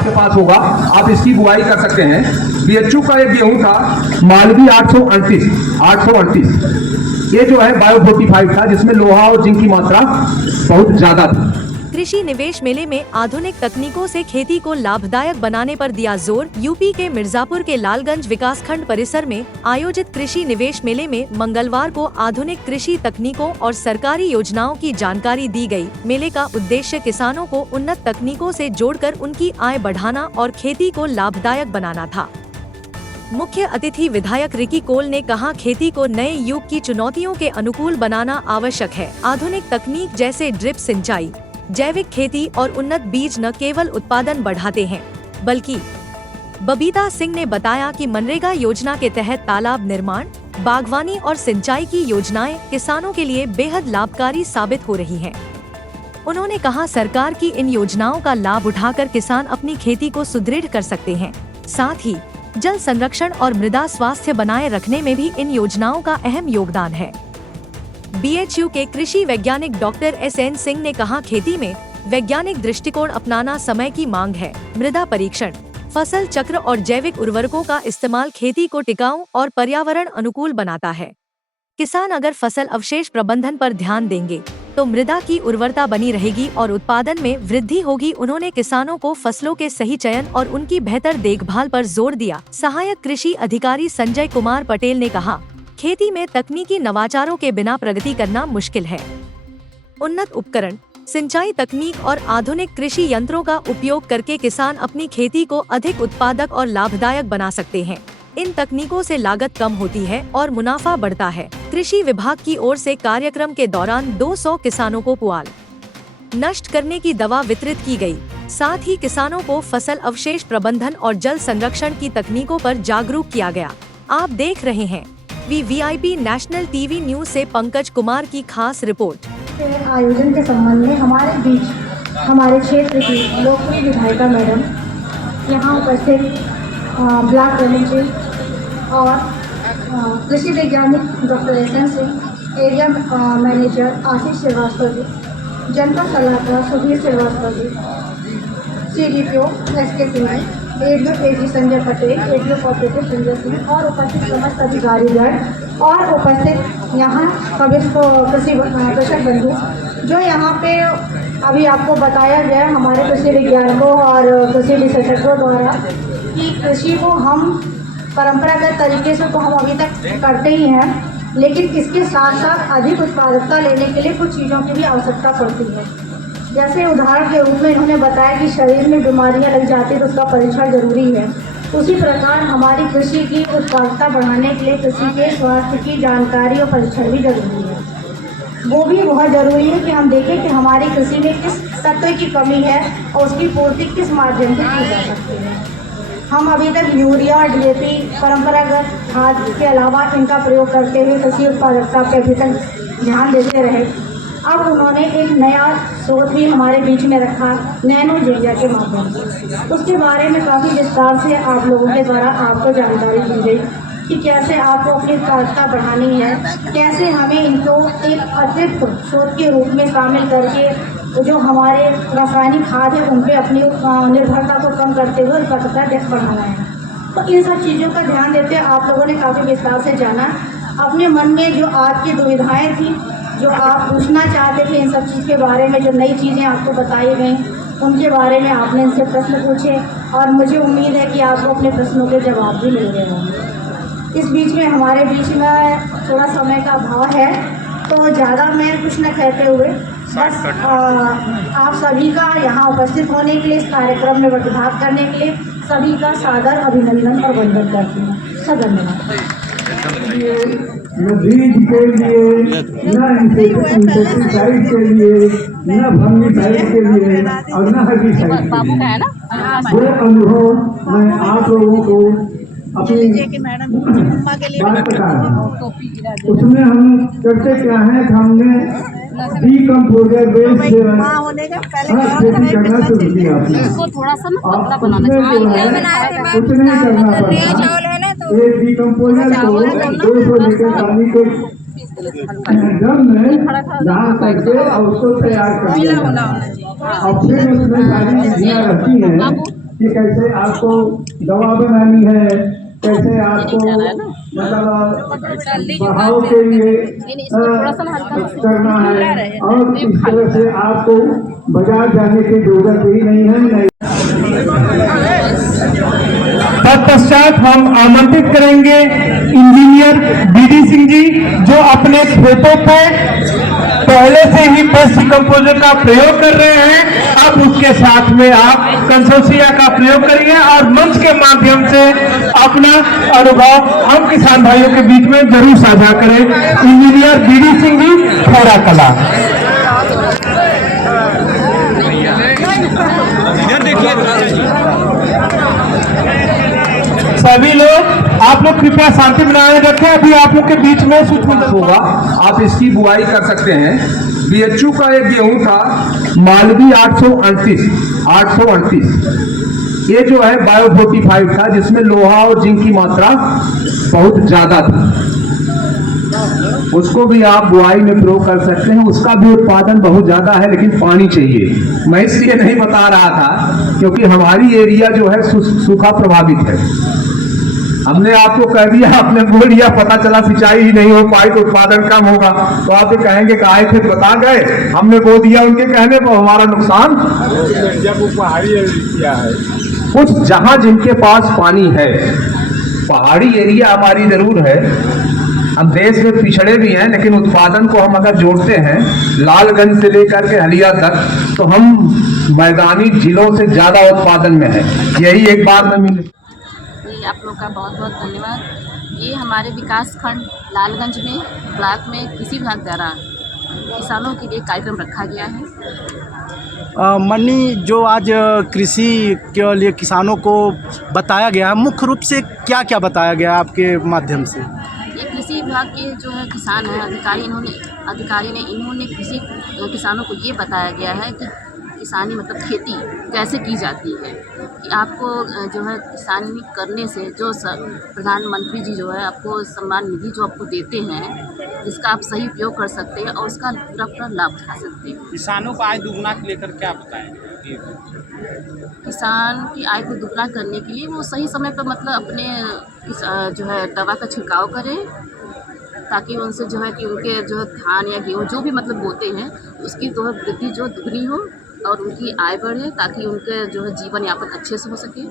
आपके पास होगा, आप इसकी बुआई कर सकते हैं। बीएचयू का एक गेहूं था मालवी 838, ये जो है बायो 45 था, जिसमें लोहा और जिंक की मात्रा बहुत ज्यादा थी। कृषि निवेश मेले में आधुनिक तकनीकों से खेती को लाभदायक बनाने पर दिया जोर। यूपी के मिर्जापुर के लालगंज विकासखंड परिसर में आयोजित कृषि निवेश मेले में मंगलवार को आधुनिक कृषि तकनीकों और सरकारी योजनाओं की जानकारी दी गई। मेले का उद्देश्य किसानों को उन्नत तकनीकों से जोड़कर उनकी आय बढ़ाना और खेती को लाभदायक बनाना था। मुख्य अतिथि विधायक रिकी कोल ने कहा, खेती को नए युग की चुनौतियों के अनुकूल बनाना आवश्यक है। आधुनिक तकनीक जैसे ड्रिप सिंचाई, जैविक खेती और उन्नत बीज न केवल उत्पादन बढ़ाते हैं, बल्कि बबीता सिंह ने बताया कि मनरेगा योजना के तहत तालाब निर्माण, बागवानी और सिंचाई की योजनाएं किसानों के लिए बेहद लाभकारी साबित हो रही हैं। उन्होंने कहा, सरकार की इन योजनाओं का लाभ उठाकर किसान अपनी खेती को सुदृढ़ कर सकते हैं। साथ ही जल संरक्षण और मृदा स्वास्थ्य बनाए रखने में भी इन योजनाओं का अहम योगदान है। बीएचयू के कृषि वैज्ञानिक डॉक्टर एसएन सिंह ने कहा, खेती में वैज्ञानिक दृष्टिकोण अपनाना समय की मांग है। मृदा परीक्षण, फसल चक्र और जैविक उर्वरकों का इस्तेमाल खेती को टिकाऊ और पर्यावरण अनुकूल बनाता है। किसान अगर फसल अवशेष प्रबंधन पर ध्यान देंगे तो मृदा की उर्वरता बनी रहेगी और उत्पादन में वृद्धि होगी। उन्होंने किसानों को फसलों के सही चयन और उनकी बेहतर देखभाल पर जोर दिया। सहायक कृषि अधिकारी संजय कुमार पटेल ने कहा, खेती में तकनीकी नवाचारों के बिना प्रगति करना मुश्किल है। उन्नत उपकरण, सिंचाई तकनीक और आधुनिक कृषि यंत्रों का उपयोग करके किसान अपनी खेती को अधिक उत्पादक और लाभदायक बना सकते हैं। इन तकनीकों से लागत कम होती है और मुनाफा बढ़ता है। कृषि विभाग की ओर से कार्यक्रम के दौरान 200 किसानों को पुआल नष्ट करने की दवा वितरित की गई। साथ ही किसानों को फसल अवशेष प्रबंधन और जल संरक्षण की तकनीकों पर जागरूक किया गया। आप देख रहे हैं वीवीआईपी नेशनल टीवी न्यूज से पंकज कुमार की खास रिपोर्ट। आयोजन के संबंध में हमारे बीच हमारे क्षेत्र की लोकप्रिय विधायिका मैडम यहाँ उपस्थित ब्लॉक प्रमुख और कृषि वैज्ञानिक doctor SN Singh, area manager Ashish Srivastava ji, जनता सलाहकार Sudhir Srivastava ji, CDPO SK Singh, ADO AG Sanjay Patel, ADO cooperative Sanjay Singh और उपस्थित समस्त अधिकारीगण और उपस्थित यहाँ कृषि कृषक बंधु, जो यहाँ पे अभी आपको बताया गया हमारे कृषि वैज्ञानिकों और कृषि विशेषज्ञों द्वारा कि कृषि को हम परंपरागत तरीके से तो हम अभी तक करते ही हैं, लेकिन इसके साथ साथ अधिक उत्पादकता लेने के लिए कुछ चीज़ों की भी आवश्यकता पड़ती है। जैसे उदाहरण के रूप में इन्होंने बताया कि शरीर में बीमारियां लग जाती है तो उसका परीक्षण जरूरी है। उसी प्रकार हमारी कृषि की उत्पादकता बढ़ाने के लिए कृषि के स्वास्थ्य की जानकारी और परीक्षण भी जरूरी है। वो भी बहुत ज़रूरी है कि हम देखें कि हमारी कृषि में किस तत्व की कमी है और उसकी पूर्ति किस माध्यम से की जा सकती है। हम अभी तक यूरिया और DAP परंपरागत खाद के अलावा इनका प्रयोग करते हुए कृषि उत्पादकता पर अभी तक ध्यान देते रहे। अब उन्होंने एक नया शोध भी हमारे बीच में रखा, नैनो यूरिया के माध्यम से। उसके बारे में काफ़ी विस्तार से आप लोगों के द्वारा आपको जानकारी दी गई कि कैसे आपको अपनी उत्पादकता बढ़ानी है, कैसे हमें इनको एक अतिरिक्त शोध के रूप में शामिल करके जो हमारे रासायनिक खाद है उन पर अपनी निर्भरता को कम करते हुए उत्पादकता बढ़ाना है। तो इन सब चीज़ों का ध्यान देते आप लोगों ने काफ़ी विस्तार से जाना। अपने मन में जो आपकी दुविधाएँ थी, जो आप पूछना चाहते थे इन सब चीज़ के बारे में, जो नई चीज़ें आपको बताई गई उनके बारे में आपने इनसे प्रश्न पूछे और मुझे उम्मीद है कि आपको अपने प्रश्नों के जवाब भी मिल गए होंगे। इस बीच में हमारे बीच में थोड़ा समय का अभाव है, तो ज़्यादा मैं कुछ न कहते हुए बस आप सभी का यहाँ उपस्थित होने के लिए, इस कार्यक्रम में प्रतिभाग करने के लिए सभी का सादर अभिनंदन और वंदन करती हूँ। सब धन्यवाद। न बीज के लिए, न इंसेक्टिसाइड के लिए, न फंगिसाइड के लिए और न हर्बिसाइड के लिए। वो अनुभव मैं आप लोगों को अपनी बात बता रहा हूँ। उसमें हम करते क्या है कि हमने डीकम्पोजर बेस से खेती करना शुरू किया। कुछ नहीं करना पड़ता, एक डीकम्पोजर को 200 लीटर पानी के ड्रम में डाल करके और उसको तैयार कर दिया और फिर उसमें सारी विधियाँ रहती हैं कि कैसे आपको दवा बनानी है, कैसे आपको मतलब बहाव के लिए करना है, और इस तरह से आपको बाजार जाने की जरूरत ही नहीं है। तत्पश्चात हम आमंत्रित करेंगे इंजीनियर बीडी सिंह जी, जो अपने खेतों पे पहले से ही पेस्ट डिकम्पोजर का प्रयोग कर रहे हैं। अब उसके साथ में आप कंसोर्सिया का प्रयोग करिए और मंच के माध्यम से अपना अनुभव हम किसान भाइयों के बीच में जरूर साझा करें। इंजीनियर बीडी सिंह जी, खैरा कला। सभी लोग, आप लोग कृपया शांति बनाए रखें। अभी आप लोग के बीच में सूक्ष्म होगा, आप इसकी बुआई कर सकते हैं। बीएचयू का एक गेहूं था मालवी 838, ये जो है बायो 45 था, जिसमें लोहा और जिंक की मात्रा बहुत ज्यादा थी। उसको भी आप बुआई में प्रयोग कर सकते हैं। उसका भी उत्पादन बहुत ज्यादा है, लेकिन पानी चाहिए। मैं इसलिए नहीं बता रहा था क्योंकि हमारी एरिया जो है सूखा प्रभावित है। हमने आपको कह दिया, आपने बोल दिया, पता चला सिंचाई ही नहीं हो पाई तो उत्पादन कम होगा, तो आप ये कहेंगे कि आए थे बता गए, हमने बोल दिया उनके कहने पर, हमारा नुकसान। पहाड़ी एरिया है कुछ जहां जिनके पास पानी है, पहाड़ी एरिया हमारी जरूर है। हम देश में पिछड़े भी हैं, लेकिन उत्पादन को हम अगर जोड़ते हैं लालगंज से लेकर के हलिया तक, तो हम मैदानी जिलों से ज्यादा उत्पादन में है। यही एक बात में मिल। आप लोग का बहुत बहुत धन्यवाद। ये हमारे विकास खंड लालगंज में ब्लॉक में कृषि विभाग द्वारा किसानों के लिए कार्यक्रम रखा गया है। मनी, जो आज कृषि के लिए किसानों को बताया गया है, मुख्य रूप से क्या क्या बताया गया आपके माध्यम से? ये कृषि विभाग के जो है किसान हैं, अधिकारी ने इन्होंने किसानों को ये बताया गया है कि किसानी मतलब खेती कैसे की जाती है, कि आपको जो है किसानी करने से जो प्रधानमंत्री जी जो है आपको सम्मान निधि जो आपको देते हैं, जिसका आप सही उपयोग कर सकते हैं और उसका पूरा लाभ उठा सकते हैं। किसानों को आय दुगना लेकर क्या बताएंगे? किसान की आय को दुगना करने के लिए वो सही समय पर मतलब अपने जो है दवा का छिड़काव करें, ताकि उनसे जो है कि उनके जो धान या गेहूँ जो भी मतलब बोते हैं उसकी जो है वृद्धि जो दुगनी हो और उनकी आय बढ़े, ताकि उनके जो है जीवन यापन अच्छे से हो सके।